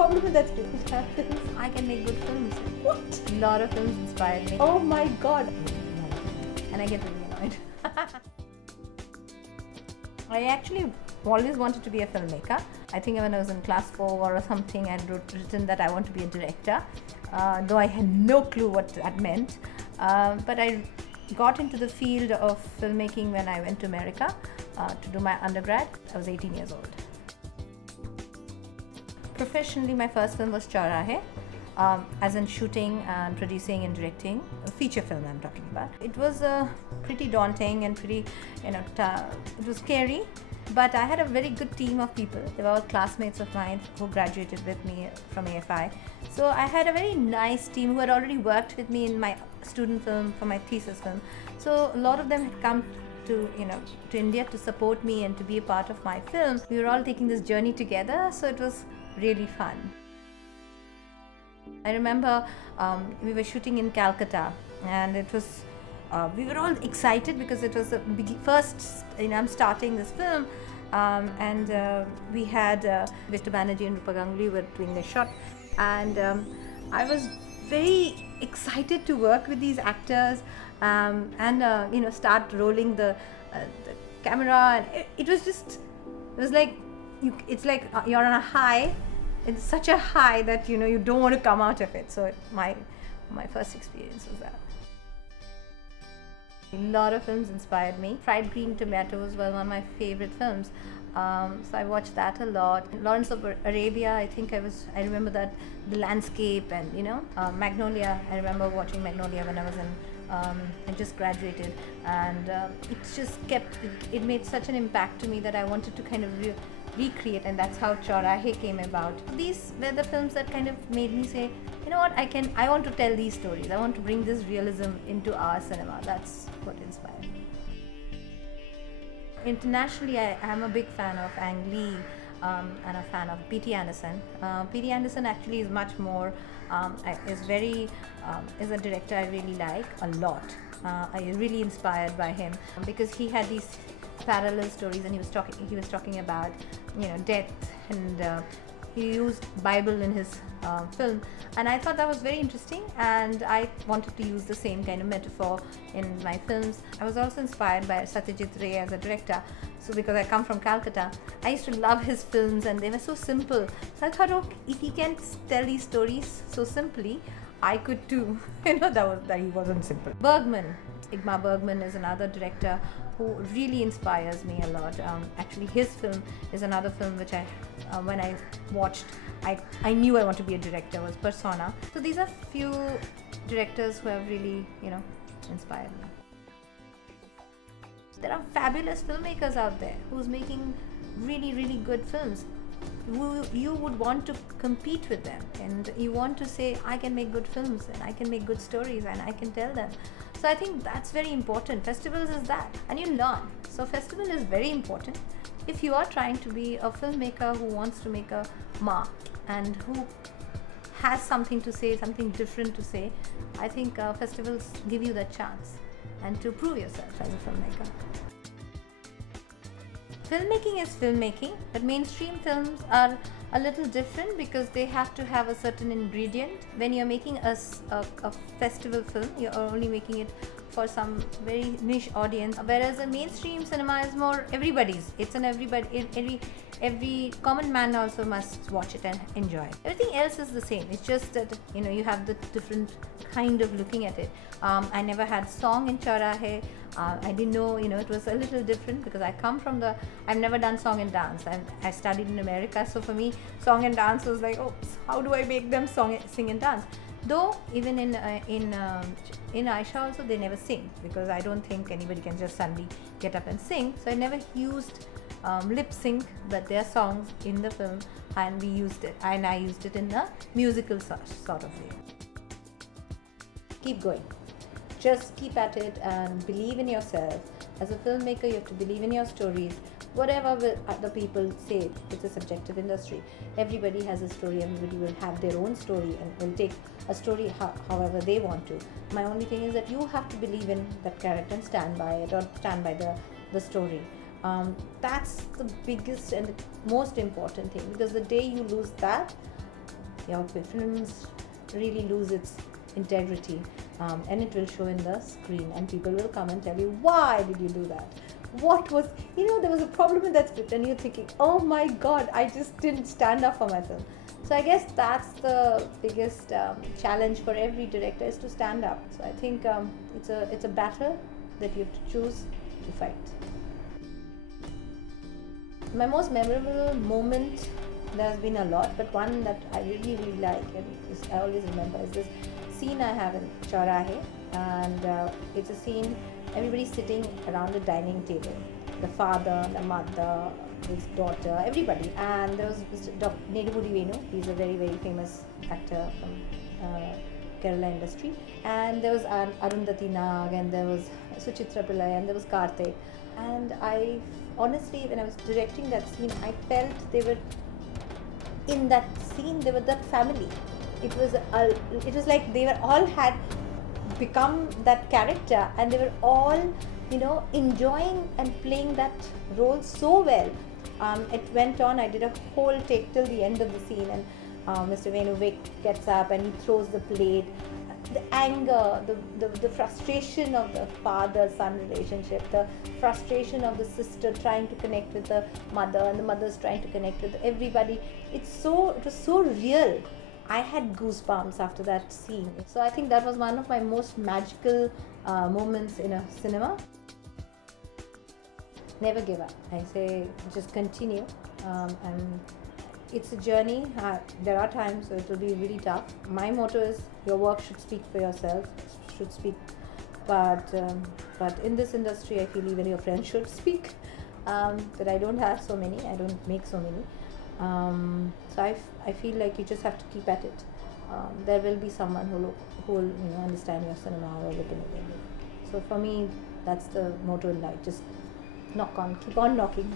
problem with that statement? I can make good films. What? A lot of films inspired me. Oh my god. And I get really annoyed. I actually always wanted to be a filmmaker. I think when I was in class 4 or something, I had written that I want to be a director, though I had no clue what that meant. But I got into the field of filmmaking when I went to America to do my undergrad. I was 18 years old. Professionally, my first film was Chaurahe, as in shooting and producing and directing a feature film I'm talking about. It was pretty daunting and pretty, it was scary, but I had a very good team of people. They were all classmates of mine who graduated with me from AFI. So I had a very nice team who had already worked with me in my student film for my thesis film. So a lot of them had come to India to support me and to be a part of my film. We were all taking this journey together, so it was really fun. I remember we were shooting in Calcutta, and it was we were all excited because it was the first, I'm starting this film, and we had Victor Banerjee and Rupa Ganguly were doing the shot, and I was very excited to work with these actors and start rolling the camera, and it was like you're on a high. It's such a high that you don't want to come out of it. So my first experience was that. A lot of films inspired me. Fried Green Tomatoes was one of my favorite films. So I watched that a lot. Lawrence of Arabia, I remember that the landscape and Magnolia. I remember watching Magnolia when I was I just graduated, and it made such an impact to me that I wanted to kind of recreate, and that's how Chaurahe came about. These were the films that kind of made me say, you know what, I want to tell these stories. I want to bring this realism into our cinema. That's what inspired me. Internationally, I am a big fan of Ang Lee and a fan of P.T. Anderson. P.T. Anderson actually is much more, is a director I really like a lot. I'm really inspired by him because he had these parallel stories, and he was talking about death, and he used Bible in his film, and I thought that was very interesting, and I wanted to use the same kind of metaphor in my films. I was also inspired by Satyajit Ray as a director. So because I come from Calcutta, I used to love his films, and they were so simple. So I thought, if he can tell these stories so simply, I could too. That he wasn't simple. Ingmar Bergman is another director who really inspires me a lot. Actually, his film is another film which when I watched, I knew I wanted to be a director, was Persona. So these are few directors who have really, inspired me. There are fabulous filmmakers out there who's making really, really good films. You would want to compete with them, and you want to say, I can make good films, and I can make good stories, and I can tell them. So I think that's very important. Festivals is that, and you learn. So festival is very important. If you are trying to be a filmmaker who wants to make a mark and who has something to say, something different to say, I think festivals give you that chance and to prove yourself as a filmmaker. Filmmaking is filmmaking, but mainstream films are a little different because they have to have a certain ingredient. When you're making a festival film, you're only making it for some very niche audience, whereas a mainstream cinema is more everybody's. It's an every common man also must watch it and enjoy it. Everything else is the same. It's just that you have the different kind of looking at it. I never had song in Chaurahe. I didn't know, it was a little different because I've never done song and dance. I studied in America, so for me, song and dance was like, oh, how do I make them sing and dance? Though even in Aisha also they never sing, because I don't think anybody can just suddenly get up and sing. So I never used lip sync, but their songs in the film, and we used it, and I used it in a musical sort of way. Keep going. Just keep at it and believe in yourself. As a filmmaker, you have to believe in your stories. Whatever other people say, it's a subjective industry. Everybody has a story, everybody will have their own story and will take a story however they want to. My only thing is that you have to believe in that character and stand by it, or stand by the story. That's the biggest and most important thing, because the day you lose that, your films really lose its integrity, and it will show in the screen, and people will come and tell you, why did you do that? What was, there was a problem with that script, and you're thinking, oh my god, I just didn't stand up for my film. So I guess that's the biggest challenge for every director, is to stand up. So I think it's a battle that you have to choose to fight. My most memorable moment, there's been a lot, but one that I really, really like, and I always remember, is this scene I have in Chaurahe, and it's a scene, everybody's sitting around a dining table, the father, the mother, his daughter, everybody, and there was Mr. Dr. Nedumudi Venu. He's a very, very famous actor from Kerala industry, and there was Arundhati Nag, and there was Suchitra Pillai, and there was Karthik, and I honestly, when I was directing that scene, I felt they were in that scene, they were that family. It was like they were all had become that character, and they were all enjoying and playing that role so well. It went on, I did a whole take till the end of the scene, and Mr. Venu gets up and he throws the plate. The anger, the frustration of the father-son relationship, the frustration of the sister trying to connect with the mother, and the mother's trying to connect with everybody. It was so real. I had goosebumps after that scene. So I think that was one of my most magical moments in a cinema. Never give up. I say just continue, and it's a journey. There are times it will be really tough. My motto is, your work should speak for yourself, but in this industry I feel even your friends should speak, but I don't have so many, I don't make so many, so I feel like you just have to keep at it. There will be someone who will understand your cinema or look at it. So for me, that's the motto in life, just keep on knocking.